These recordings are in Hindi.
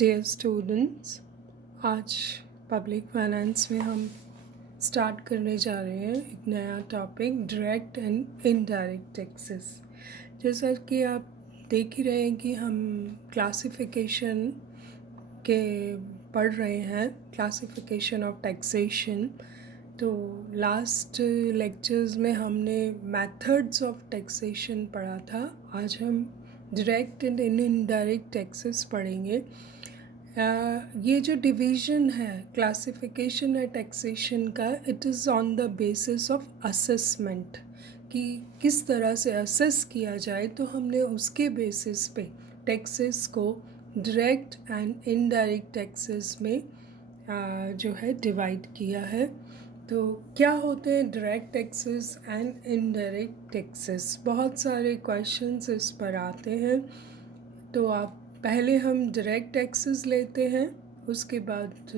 डियर स्टूडेंट्स, आज पब्लिक फाइनेंस में हम स्टार्ट करने जा रहे हैं एक नया topic, direct and indirect taxes. जैसा कि आप देख ही रहे हैं कि हम क्लासिफिकेशन के पढ़ रहे हैं, क्लासिफिकेशन ऑफ टैक्सेशन। तो लास्ट लेक्चर्स में हमने मेथड्स ऑफ टैक्सेशन पढ़ा था। आज हम डायरेक्ट एंड इनडायरेक्ट टैक्सेस पढ़ेंगे। ये जो डिवीज़न है क्लासिफिकेशन है टैक्सेशन का, it is on the basis of assessment कि किस तरह से असेस किया जाए। तो हमने उसके बेसिस पे टैक्सेस को डायरेक्ट एंड इनडायरेक्ट टैक्सेस में जो है डिवाइड किया है। तो क्या होते हैं direct taxes and indirect taxes? बहुत सारे क्वेश्चंस इस पर आते हैं। तो आप पहले हम डायरेक्ट टैक्सेस लेते हैं, उसके बाद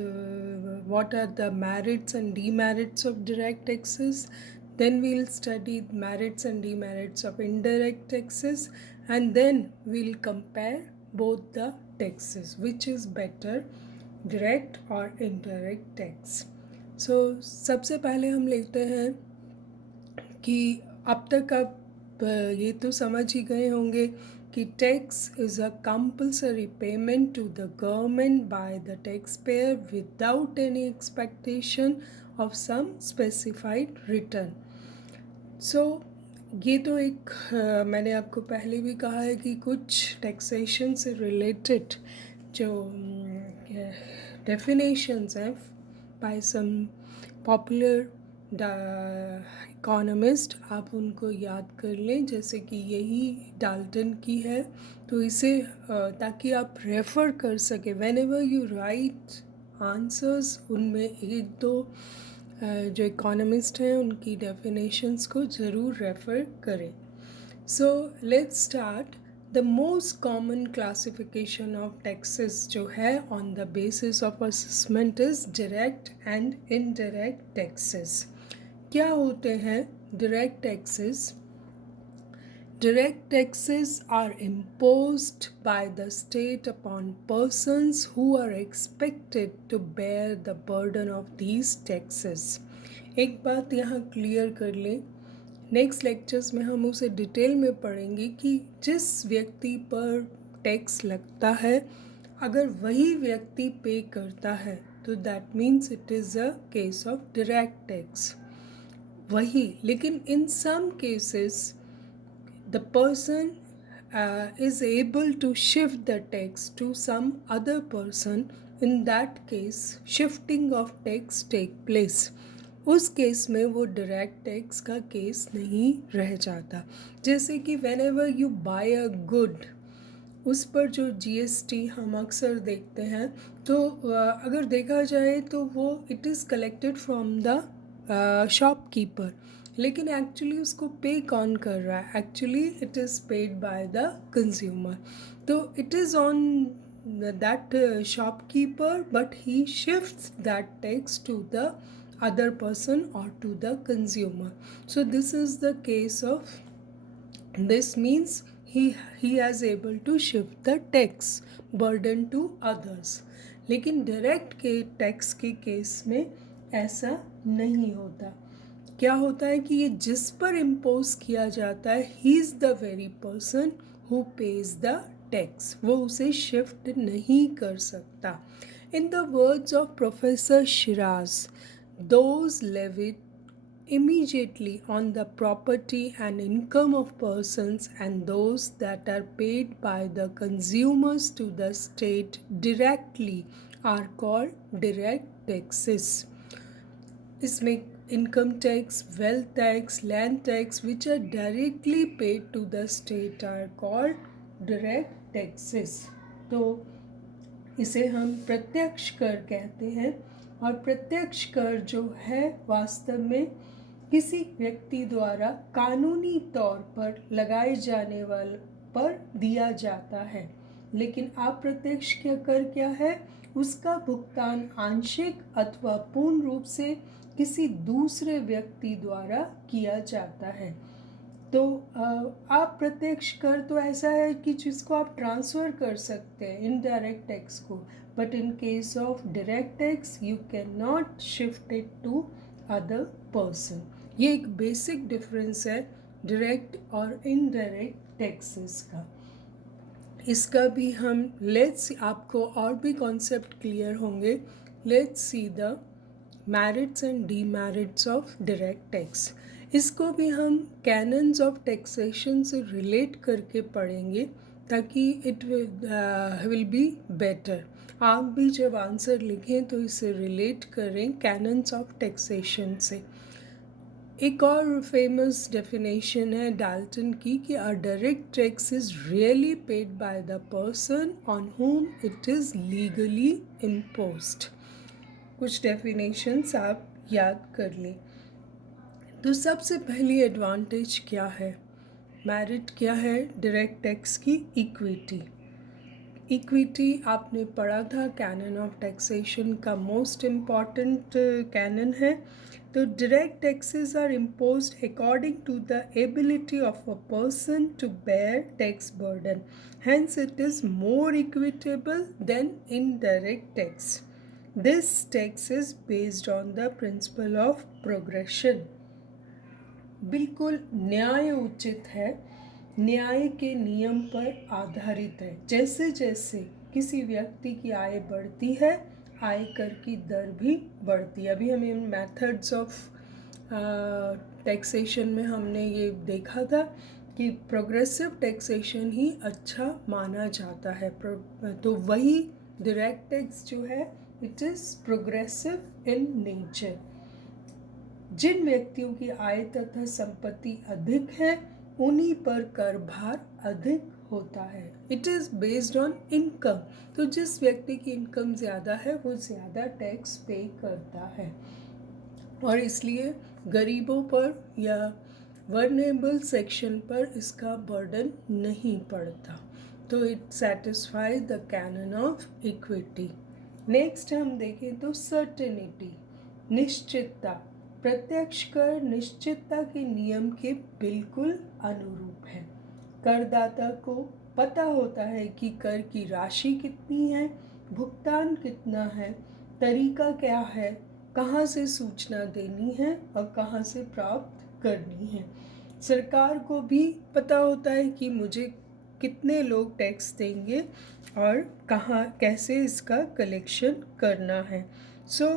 what are the merits and demerits of direct taxes, then we'll study merits and demerits of indirect taxes, and then we'll compare both the taxes, which is better, direct or indirect tax. So सबसे पहले हम लेते हैं कि अब तक आप ये तो समझ ही गए होंगे कि tax is a compulsory payment to the government by the tax payer without any expectation of some specified return. So ये तो एक मैंने आपको पहले भी कहा है कि कुछ टैक्सेशन से रिलेटेड जो डेफिनेशंस हैं बाय सम पॉपुलर इकोनॉमिस्ट, आप उनको याद कर लें। जैसे कि यही डाल्टन की है, तो इसे ताकि आप रेफ़र कर सकें when ever you right answers, उनमें एक दो जो इकोनॉमिस्ट हैं उनकी डेफिनेशंस को ज़रूर रेफ़र करें। So let's start. The most common classification of taxes जो है on the basis of assessment is direct and indirect taxes. क्या होते हैं direct taxes? Direct taxes are imposed by the state upon persons who are expected to bear the burden of these taxes. एक बात यहाँ क्लियर कर लें, नेक्स्ट लेक्चर्स में हम उसे डिटेल में पढ़ेंगे कि जिस व्यक्ति पर टैक्स लगता है, अगर वही व्यक्ति पे करता है तो that means it is a case of direct tax. वही, लेकिन in some cases the person is able to shift the tax to some other person. In that case, shifting of tax take place. उस केस में वो डायरेक्ट टैक्स का केस नहीं रह जाता। जैसे कि whenever you buy a good, उस पर जो जीएसटी हम अक्सर देखते हैं, तो अगर देखा जाए तो वो it is collected from the shopkeeper, लेकिन एक्चुअली उसको पे कौन कर रहा है? Actually it is paid by the consumer. तो it is on that shopkeeper, but he shifts that tax to the other person or to the consumer. So this is the case of, this means he has able to shift the tax burden to others. लेकिन डायरेक्ट के टैक्स के केस में ऐसा नहीं होता। क्या होता है कि ये जिस पर इम्पोज किया जाता है, he is the very person who page the tax, वो उसे शिफ्ट नहीं कर सकता। In the words of professor Siraj, those levied immediately on the property and income of persons and those that are paid by the consumers to the state directly are called direct taxes. इसमें income tax, wealth tax, land tax which are directly paid to the state are called direct taxes. तो इसे हम प्रत्यक्ष कर कहते हैं, और प्रत्यक्ष कर जो है वास्तव में किसी व्यक्ति द्वारा कानूनी तौर पर लगाए जाने वाले पर दिया जाता है। लेकिन अप्रत्यक्ष कर क्या है? उसका भुगतान आंशिक अथवा पूर्ण रूप से किसी दूसरे व्यक्ति द्वारा किया जाता है। तो अप्रत्यक्ष कर तो ऐसा है कि जिसको आप ट्रांसफ़र कर सकते हैं इनडायरेक्ट टैक्स को, but in case of direct tax you can not shift it to other person. ये एक बेसिक डिफरेंस है डायरेक्ट और इनडायरेक्ट टैक्सेस का। इसका भी हम लेट्स आपको और भी कॉन्सेप्ट क्लियर होंगे। Let's see the merits and demerits of direct tax. इसको भी हम कैनन्स ऑफ टैक्सेशन से रिलेट करके पढ़ेंगे ताकि इट विल बी बेटर। आप भी जब आंसर लिखें तो इसे रिलेट करें कैनन्स ऑफ टैक्सेशन से। एक और फेमस डेफिनेशन है डाल्टन की कि अ direct tax is really paid by the person on whom it is legally imposed। कुछ डेफिनेशंस आप याद कर लें। तो सबसे पहली एडवांटेज क्या है, मेरिट क्या है डायरेक्ट टैक्स की? इक्विटी। इक्विटी आपने पढ़ा था, कैनन ऑफ टैक्सेशन का मोस्ट इम्पॉर्टेंट कैनन है। तो direct taxes are imposed according to the ability of a person to bear tax burden, hence it is more equitable than indirect tax. This tax is based on the principle of progression। बिल्कुल न्याय उचित है, न्याय के नियम पर आधारित है। जैसे जैसे किसी व्यक्ति की आय बढ़ती है, आयकर की दर भी बढ़ती है। अभी हमें मेथड्स ऑफ टैक्सेशन में हमने ये देखा था कि प्रोग्रेसिव टैक्सेशन ही अच्छा माना जाता है। तो वही डायरेक्ट टैक्स जो है it is progressive in nature. जिन व्यक्तियों की आय तथा संपत्ति अधिक है उन्हीं पर कर भार अधिक होता है। It is based on income. तो जिस व्यक्ति की इनकम ज़्यादा है वो ज़्यादा टैक्स पे करता है और इसलिए गरीबों पर या वर्नेबल सेक्शन पर इसका बर्डन नहीं पड़ता। तो it satisfy the canon of equity. Next हम देखें तो सर्टेनिटी, निश्चितता। प्रत्यक्ष कर निश्चितता के नियम के बिल्कुल अनुरूप है। करदाता को पता होता है कि कर की राशि कितनी है, भुगतान कितना है, तरीका क्या है, कहाँ से सूचना देनी है और कहाँ से प्राप्त करनी है। सरकार को भी पता होता है कि मुझे कितने लोग टैक्स देंगे और कहाँ कैसे इसका कलेक्शन करना है। सो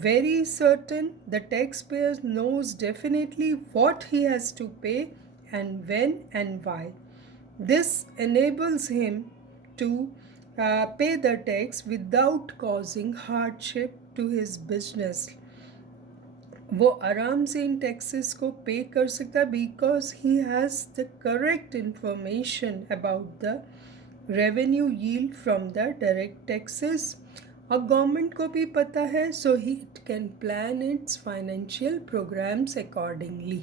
very certain the taxpayer knows definitely what he has to pay and when and why. This enables him to pay the tax without causing hardship to his business। वो आराम से इन टैक्सेस को पे कर सकता है because he has the correct information about the revenue yield from the direct taxes. और गवर्नमेंट को भी पता है so he it can plan its financial programmes accordingly.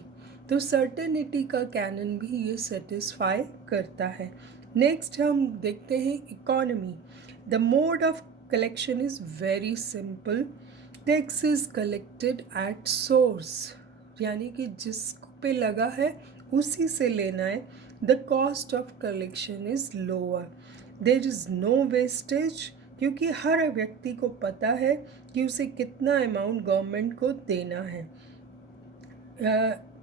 तो सर्टेनिटी का कैनन भी ये सेटिस्फाई करता है। नेक्स्ट हम देखते हैं economy. The mode of collection is very simple. Tax is collected at source, यानी कि जिस पे लगा है उसी से लेना है। The cost of collection is lower, there is no wastage, क्योंकि हर व्यक्ति को पता है कि उसे कितना अमाउंट गवर्नमेंट को देना है।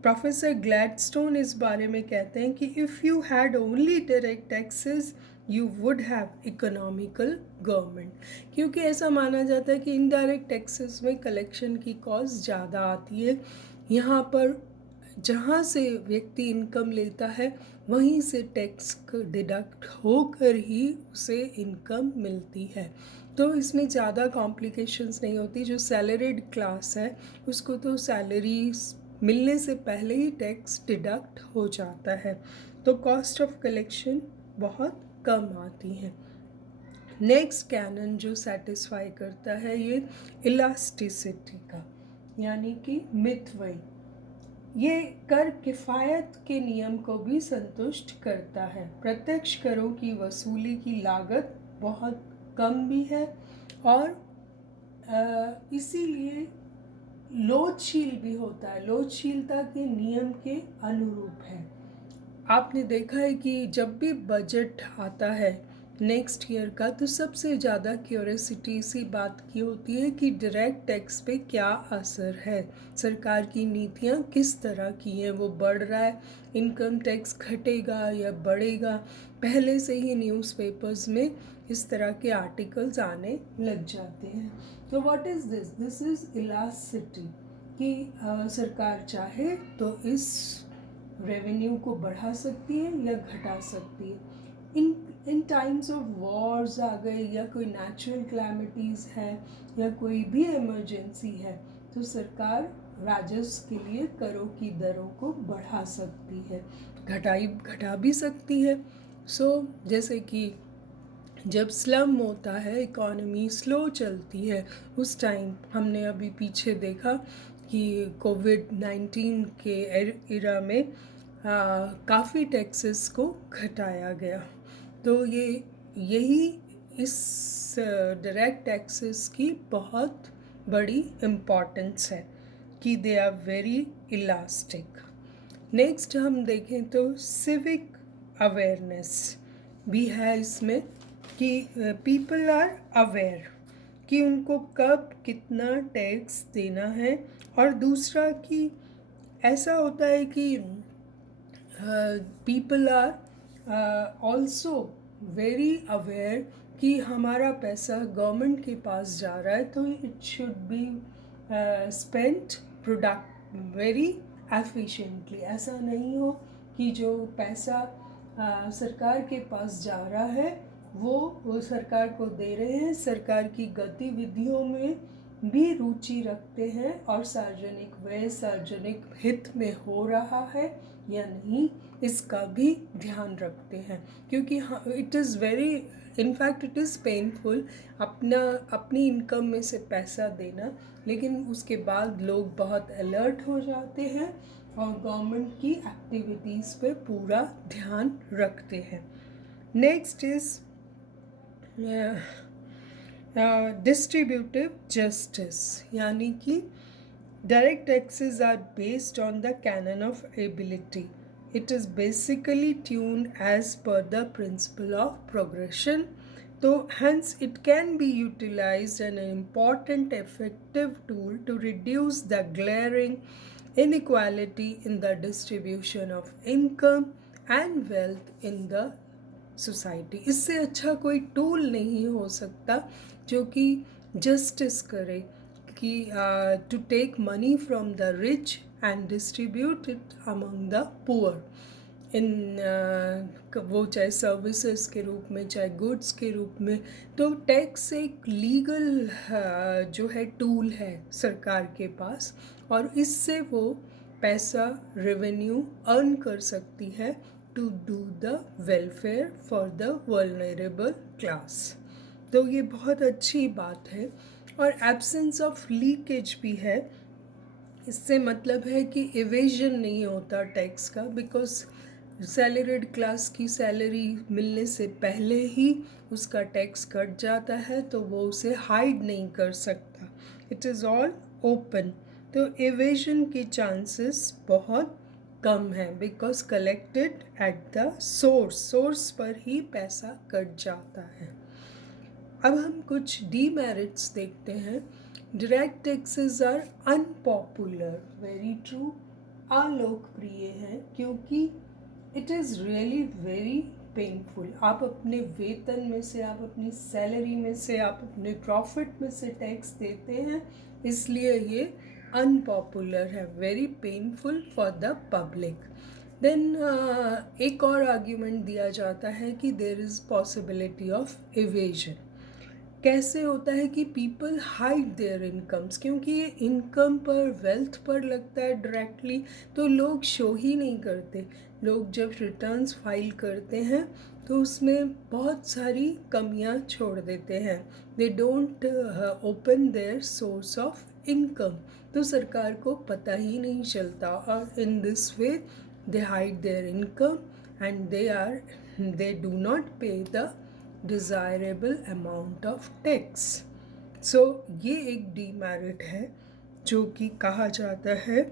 प्रोफेसर ग्लैडस्टोन इस बारे में कहते हैं कि if you had only direct taxes you would have economical government, क्योंकि ऐसा माना जाता है कि इनडायरेक्ट टैक्सेस में कलेक्शन की कॉस्ट ज़्यादा आती है। यहाँ पर जहाँ से व्यक्ति इनकम लेता है वहीं से टैक्स डिडक्ट होकर ही उसे इनकम मिलती है। तो इसमें ज़्यादा कॉम्प्लिकेशंस नहीं होती। जो सैलरीड क्लास है उसको तो सैलरी मिलने से पहले ही टैक्स डिडक्ट हो जाता है, तो कॉस्ट ऑफ कलेक्शन बहुत कम आती है। नेक्स्ट कैनन जो सेटिस्फाई करता है ये इलास्टिसिटी का, यानी कि मितव्ययी। ये कर किफ़ायत के नियम को भी संतुष्ट करता है। प्रत्यक्ष करों की वसूली की लागत बहुत कम भी है और इसीलिए लोचशील भी होता है, लोचशीलता के नियम के अनुरूप है। आपने देखा है कि जब भी बजट आता है नेक्स्ट ईयर का, तो सबसे ज़्यादा क्यूरियोसिटी इसी बात की होती है कि डायरेक्ट टैक्स पे क्या असर है, सरकार की नीतियाँ किस तरह की हैं, वो बढ़ रहा है, इनकम टैक्स घटेगा या बढ़ेगा। पहले से ही न्यूज़पेपर्स में इस तरह के आर्टिकल्स आने लग जाते हैं। तो what is this? This is elasticity, कि सरकार चाहे तो इस रेवेन्यू को बढ़ा सकती है या घटा सकती है। इन टाइम्स ऑफ वॉर्स आ गए, या कोई नेचुरल क्लैमिटीज़ है, या कोई भी इमरजेंसी है, तो सरकार राजस्व के लिए करों की दरों को बढ़ा सकती है, घटा भी सकती है। जैसे कि जब स्लम होता है, इकॉनमी स्लो चलती है, उस टाइम हमने अभी पीछे देखा कि कोविड-19 के एरा में काफ़ी टैक्सेस को घटाया गया। तो यही इस डायरेक्ट टैक्सेस की बहुत बड़ी इम्पॉर्टेंस है कि they are very elastic. Next हम देखें तो सिविक अवेयरनेस भी है इसमें, कि पीपल आर अवेयर कि उनको कब कितना टैक्स देना है। और दूसरा कि ऐसा होता है कि people are also very aware कि हमारा पैसा गवर्नमेंट के पास जा रहा है, तो it should be spent product very efficiently. ऐसा नहीं हो कि जो पैसा सरकार के पास जा रहा है वो सरकार को दे रहे हैं, सरकार की गतिविधियों में भी रुचि रखते हैं और सार्वजनिक व्यय सार्वजनिक हित में हो रहा है या नहीं, इसका भी ध्यान रखते हैं। क्योंकि it is very, in fact it is painful अपनी इनकम में से पैसा देना, लेकिन उसके बाद लोग बहुत अलर्ट हो जाते हैं और गवर्नमेंट की एक्टिविटीज़ पे पूरा ध्यान रखते हैं। नेक्स्ट इज़ डिस्ट्रीब्यूटिव जस्टिस, यानी कि direct taxes are based on the canon of ability. It is basically tuned as per the principle of progression. So hence it can be utilized as an important effective tool to reduce the glaring inequality in the distribution of income and wealth in the society. इससे अच्छा कोई टूल नहीं हो सकता जो कि जस्टिस करे, कि to take money from the rich and distribute it among the poor in वो चाहे सर्विसेज के रूप में चाहे गुड्स के रूप में। तो टैक्स एक लीगल जो है टूल है सरकार के पास, और इससे वो पैसा रेवेन्यू अर्न कर सकती है to do the welfare for the vulnerable class. तो ये बहुत अच्छी बात है। और एब्सेंस ऑफ लीकेज भी है। इससे मतलब है कि इवेजन नहीं होता टैक्स का, बिकॉज सैलरीड क्लास की सैलरी मिलने से पहले ही उसका टैक्स कट जाता है, तो वो उसे हाइड नहीं कर सकता, इट इज़ ऑल ओपन। तो इवेजन के चांसेस बहुत कम है, because collected at the source पर ही पैसा कट जाता है। अब हम कुछ डीमेरिट्स देखते हैं। Direct taxes are unpopular, very true, अलोकप्रिय हैं, क्योंकि it is really very painful. आप अपने वेतन में से, आप अपनी सैलरी में से, आप अपने प्रॉफिट में से टैक्स देते हैं, इसलिए ये अनपॉपुलर है, very painful for the public. Then एक और आर्ग्यूमेंट दिया जाता है कि there is possibility of evasion. कैसे होता है कि पीपल हाइड देयर इनकम्स, क्योंकि ये इनकम पर वेल्थ पर लगता है डायरेक्टली, तो लोग शो ही नहीं करते। लोग जब रिटर्न्स फाइल करते हैं तो उसमें बहुत सारी कमियां छोड़ देते हैं, they don't open their source of income, तो सरकार को पता ही नहीं चलता। और in this way they hide their income and they do not pay the desirable amount of tax. So ये एक डीमेरिट है जो कि कहा जाता है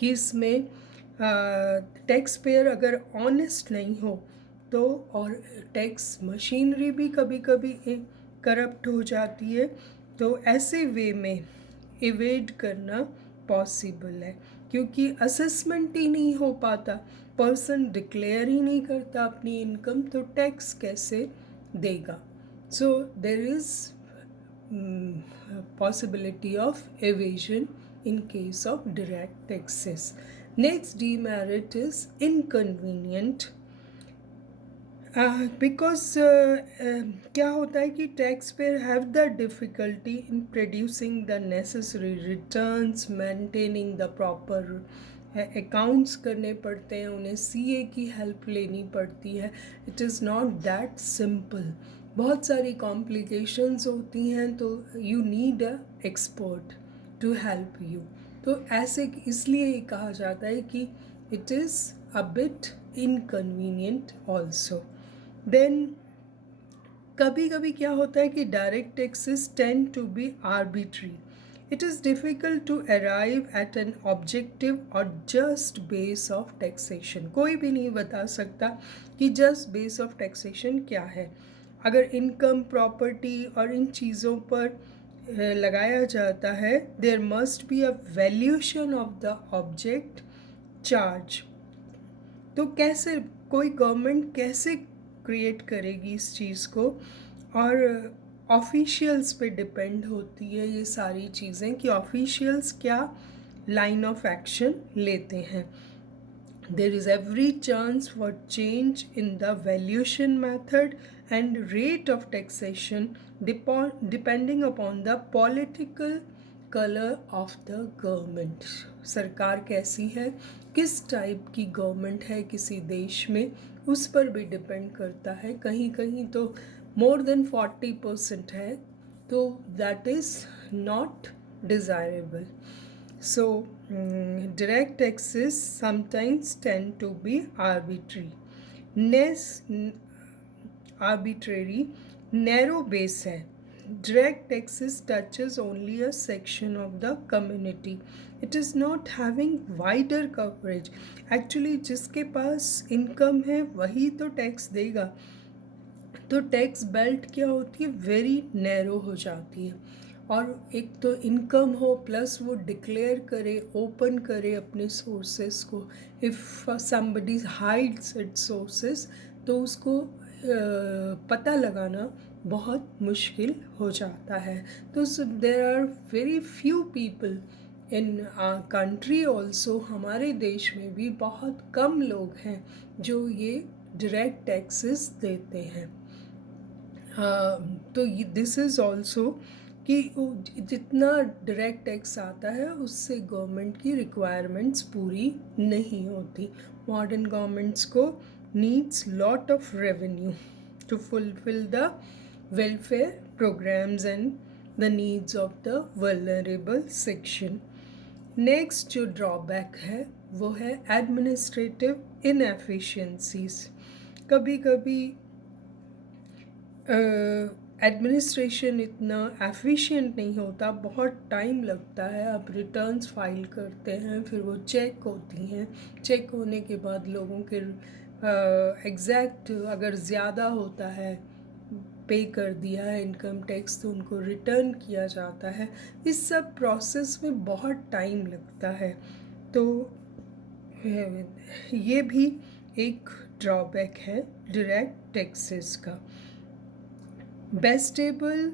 कि इसमें टैक्स पेयर अगर ऑनेस्ट नहीं हो तो, और टैक्स मशीनरी भी कभी कभी करप्ट हो जाती है, तो ऐसे वे में इवेड करना पॉसिबल है, क्योंकि असेसमेंट ही नहीं हो पाता, पर्सन डिक्लेयर ही नहीं करता अपनी इनकम, तो टैक्स कैसे देगा। So there is possibility of evasion in case of direct taxes. Next demerit is inconvenient. Because क्या होता है कि tax payer have the difficulty in producing the necessary returns, maintaining the proper accounts करने पड़ते हैं, उन्हें सीए की हेल्प लेनी पड़ती है। It is not that simple, बहुत सारी कॉम्प्लिकेशंस होती हैं, तो you need a expert to help you. तो ऐसे इसलिए ये कहा जाता है कि it is a bit inconvenient also. Then कभी कभी क्या होता है कि direct taxes tend to be arbitrary. It is difficult to arrive at an objective और जस्ट बेस ऑफ टैक्सेशन। कोई भी नहीं बता सकता कि जस्ट बेस ऑफ टैक्सेशन क्या है। अगर इनकम, प्रॉपर्टी और इन चीज़ों पर लगाया जाता है, there must be a valuation of the object charge. तो कैसे कोई गवर्नमेंट कैसे क्रिएट करेगी इस चीज़ को, और ऑफिशियल्स पे डिपेंड होती है ये सारी चीज़ें कि ऑफिशियल्स क्या लाइन ऑफ एक्शन लेते हैं। There is every chance for change in the valuation method and rate of taxation depending upon the political colour of the government. सरकार कैसी है, किस टाइप की गवर्नमेंट है किसी देश में, उस पर भी डिपेंड करता है। कहीं कहीं तो मोर देन 40% है, तो that is not desirable. So, direct taxes sometimes tend to be arbitrary, narrow base है। Direct taxes touches only a section of the community. It is not having wider coverage. Actually जिसके पास इनकम है वही तो टैक्स देगा, तो टैक्स बेल्ट क्या होती है, वेरी नैरो हो जाती है। और एक तो इनकम हो प्लस वो डिक्लेयर करे, ओपन करे अपने सोर्सेस को। If somebody hides its sources तो उसको पता लगाना बहुत मुश्किल हो जाता है। तो there are very few people in country also, हमारे देश में भी बहुत कम लोग हैं जो ये डायरेक्ट टैक्सेस देते हैं। तो दिस इज़ ऑल्सो कि जितना डायरेक्ट टैक्स आता है उससे गवर्नमेंट की रिक्वायरमेंट्स पूरी नहीं होती। मॉडर्न गवर्नमेंट्स को needs lot of revenue to fulfil the welfare programmes and the needs of the vulnerable section. Next जो ड्रॉबैक है वो है एडमिनिस्ट्रेटिव इनएफिशिएंसीज। कभी कभी एडमिनिस्ट्रेशन इतना एफिशिएंट नहीं होता, बहुत टाइम लगता है। आप रिटर्न्स फाइल करते हैं, फिर वो चेक होती हैं, चेक होने के बाद लोगों के एग्जैक्ट अगर ज़्यादा होता है, पे कर दिया है इनकम टैक्स, तो उनको रिटर्न किया जाता है। इस सब प्रोसेस में बहुत टाइम लगता है, तो ये भी एक ड्रॉबैक है डायरेक्ट टैक्सेस का। बेस्टेबल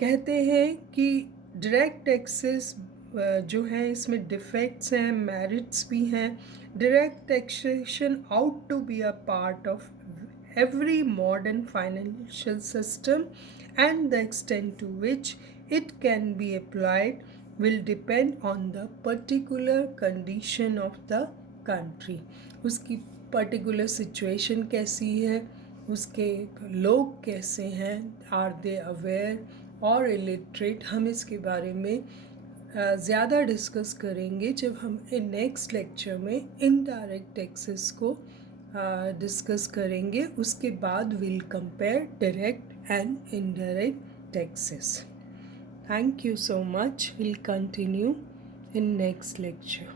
कहते हैं कि डायरेक्ट टैक्सेस जो हैं इसमें डिफेक्ट्स हैं, मेरिट्स भी हैं। Direct taxation out to be a part of every modern financial system, and the extent to which it can be applied will depend on the particular condition of the country. उसकी particular situation कैसी है, उसके लोग कैसे हैं, आर दे अवेयर और इलिटरेट, हम इसके बारे में ज़्यादा डिस्कस करेंगे जब हम नेक्स्ट लेक्चर में इनडायरेक्ट टैक्सेस को डिस्कस करेंगे। उसके बाद will compare direct and indirect taxes. Thank you so much. We'll continue in next lecture.